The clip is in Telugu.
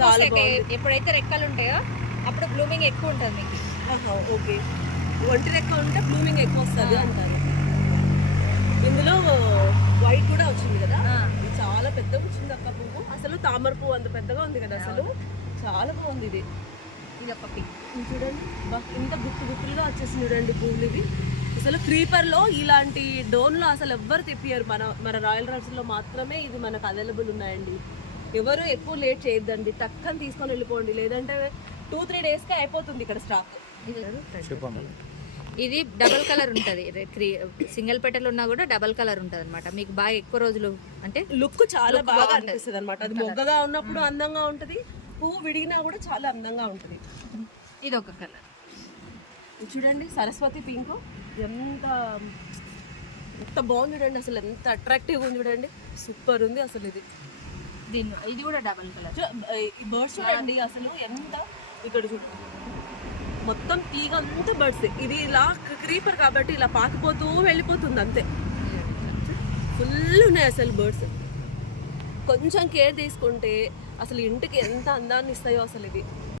చాలా బాగుంది. ఎప్పుడైతే రెక్కలు ఉంటాయో అప్పుడు బ్లూమింగ్ ఎక్కువ ఉంటుంది మీకు. ఓకే, ఒంటి రెక్క ఉంటే బ్లూమింగ్ ఎక్కువ వస్తుంది అంటారు. ఇందులో వైట్ కూడా వచ్చింది కదా, చాలా పెద్దగా వచ్చింది అక్క పువ్వు. అసలు తామర పువ్వు అంత పెద్దగా ఉంది కదా, అసలు చాలా బాగుంది ఇది. ఇది ఒక పింక్ చూడండి, ఇంత గుత్తులుగా వచ్చేసి చూడండి పువ్వులు ఇవి. అసలు క్రీపర్లో ఇలాంటి డోన్లో అసలు ఎవ్వరు తెప్పియారు. మన రాయల్ రాడ్స్లో మాత్రమే ఇది మనకు అవైలబుల్ ఉన్నాయండి. ఎవరు ఎక్కువ లేట్ చేయొద్దండి, టక్కని తీసుకొని వెళ్ళిపోండి, లేదంటే 2-3 డేస్కే అయిపోతుంది ఇక్కడ స్టాక్. ఇది డబల్ కలర్ ఉంటుంది, సింగిల్ పెటల్ ఉన్నా కూడా డబల్ కలర్ ఉంటుంది అనమాట. మీకు బాగా ఎక్కువ రోజులు అంటే లుక్ చాలా బాగా అనిపిస్తుంది అనమాట. అది మొగ్గగా ఉన్నప్పుడు అందంగా ఉంటుంది, పువ్వు విడిగినా కూడా చాలా అందంగా ఉంటుంది. ఇది ఒక కలర్ చూడండి, సరస్వతి పింక్ ఎంత బాగుంది చూడండి, అసలు ఎంత అట్రాక్టివ్గా ఉంది చూడండి, సూపర్ ఉంది అసలు. ఇది కూడా డబల్ కలర్. ఈ బర్డ్స్ చూడండి అసలు ఎంత, ఇక్కడ చూడండి మొత్తం తీగ అంతా బర్డ్స్. ఇది ఇలా క్రీపర్ కాబట్టి ఇలా పాకిపోతూ వెళ్ళిపోతుంది అంతే. ఫుల్ ఉన్నాయి అసలు బర్డ్స్. కొంచెం కేర్ తీసుకుంటే అసలు ఇంటికి ఎంత అందాన్ని ఇస్తాయో అసలు ఇవి.